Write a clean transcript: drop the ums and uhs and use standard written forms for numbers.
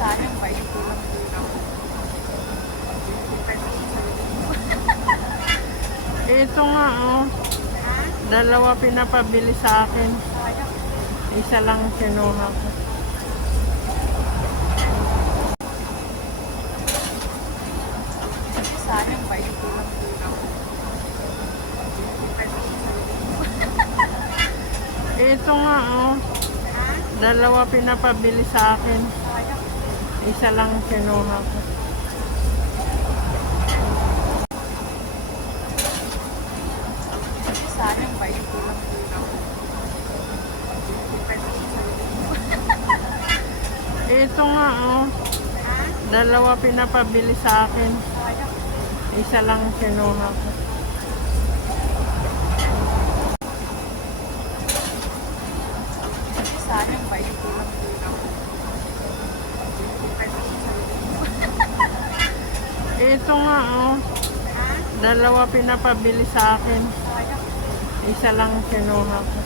Sayang ba yung kulang-kulang. Ito nga, oh. Dalawa pinapabili sa akin. Sayang. Isa lang kinuha ko. Sayang ba yung kulang-kulang. Ito nga, oh. Dalawa pinapabili sa akin. Sayang. Isa lang kinuha ko. Sayang ba yung kulang-kulang. Ito nga, oh. Dalawa pinapabili sa akin. Sayang. Isa lang kinuha ko. Sayang ba yung kulang-kulang. Ito nga, oh. Dalawa pinapabili sa akin. Sayang. Isa lang kinuha ko.